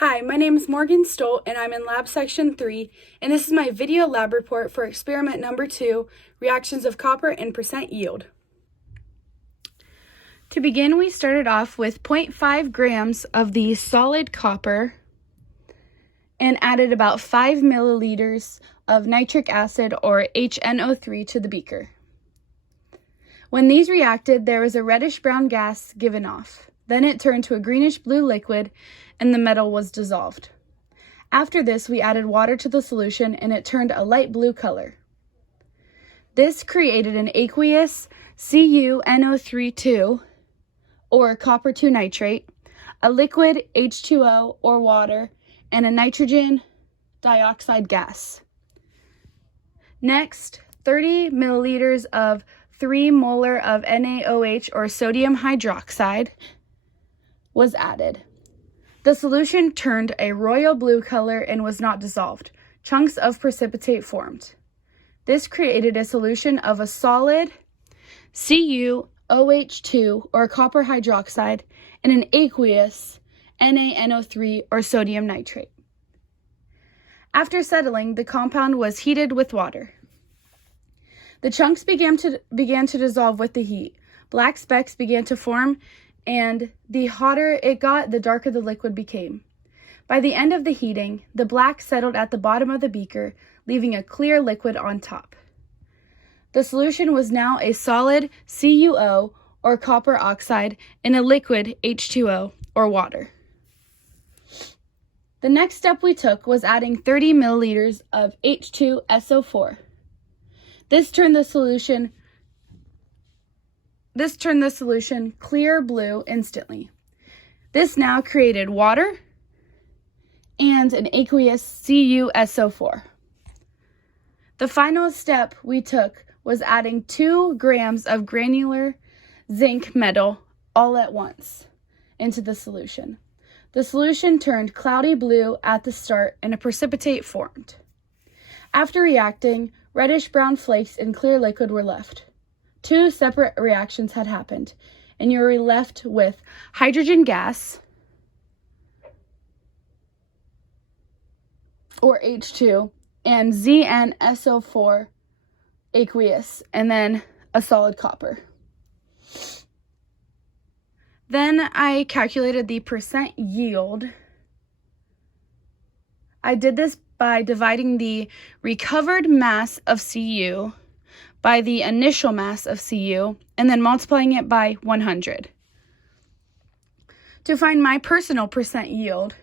Hi, my name is Morgan Stolt and I'm in Lab Section 3, and this is my video lab report for experiment number 2, reactions of copper and percent yield. To begin, we started off with 0.5 grams of the solid copper and added about 5 milliliters of nitric acid or HNO3 to the beaker. When these reacted, there was a reddish-brown gas given off. Then it turned to a greenish-blue liquid and the metal was dissolved. After this, we added water to the solution and it turned a light blue color. This created an aqueous CuNO3 or copper 2 nitrate, a liquid H2O or water, and a nitrogen dioxide gas. Next, 30 milliliters of 3 molar of NaOH or sodium hydroxide was added. The solution turned a royal blue color and was not dissolved. Chunks of precipitate formed. This created a solution of a solid CuOH2 or copper hydroxide and an aqueous NaNO3 or sodium nitrate. After settling, the compound was heated with water. The chunks began to dissolve with the heat. Black specks began to form, and the hotter it got, the darker the liquid became. By the end of the heating, the black settled at the bottom of the beaker, leaving a clear liquid on top. The solution was now a solid CuO or copper oxide and a liquid H2O or water. The next step we took was adding 30 milliliters of H2SO4. This turned the solution clear blue instantly. This now created water and an aqueous CuSO4. The final step we took was adding 2 grams of granular zinc metal all at once into the solution. The solution turned cloudy blue at the start and a precipitate formed. After reacting, reddish-brown flakes and clear liquid were left. 2 separate reactions had happened, and you were left with hydrogen gas, or H2, and ZnSO4 aqueous, and then a solid copper. Then I calculated the percent yield. I did this by dividing the recovered mass of Cu by the initial mass of Cu and then multiplying it by 100. To find my personal percent yield,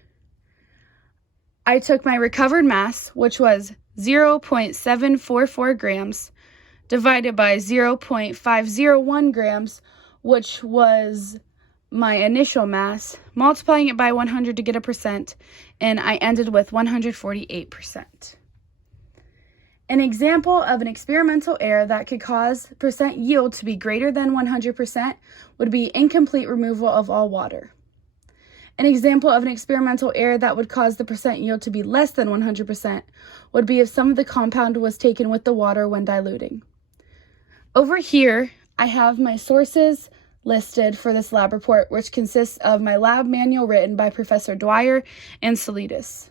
I took my recovered mass, which was 0.744 grams, divided by 0.501 grams, which was my initial mass, multiplying it by 100 to get a percent, and I ended with 148%. An example of an experimental error that could cause percent yield to be greater than 100% would be incomplete removal of all water. An example of an experimental error that would cause the percent yield to be less than 100% would be if some of the compound was taken with the water when diluting. Over here, I have my sources listed for this lab report, which consists of my lab manual written by Professor Dwyer and Salidas.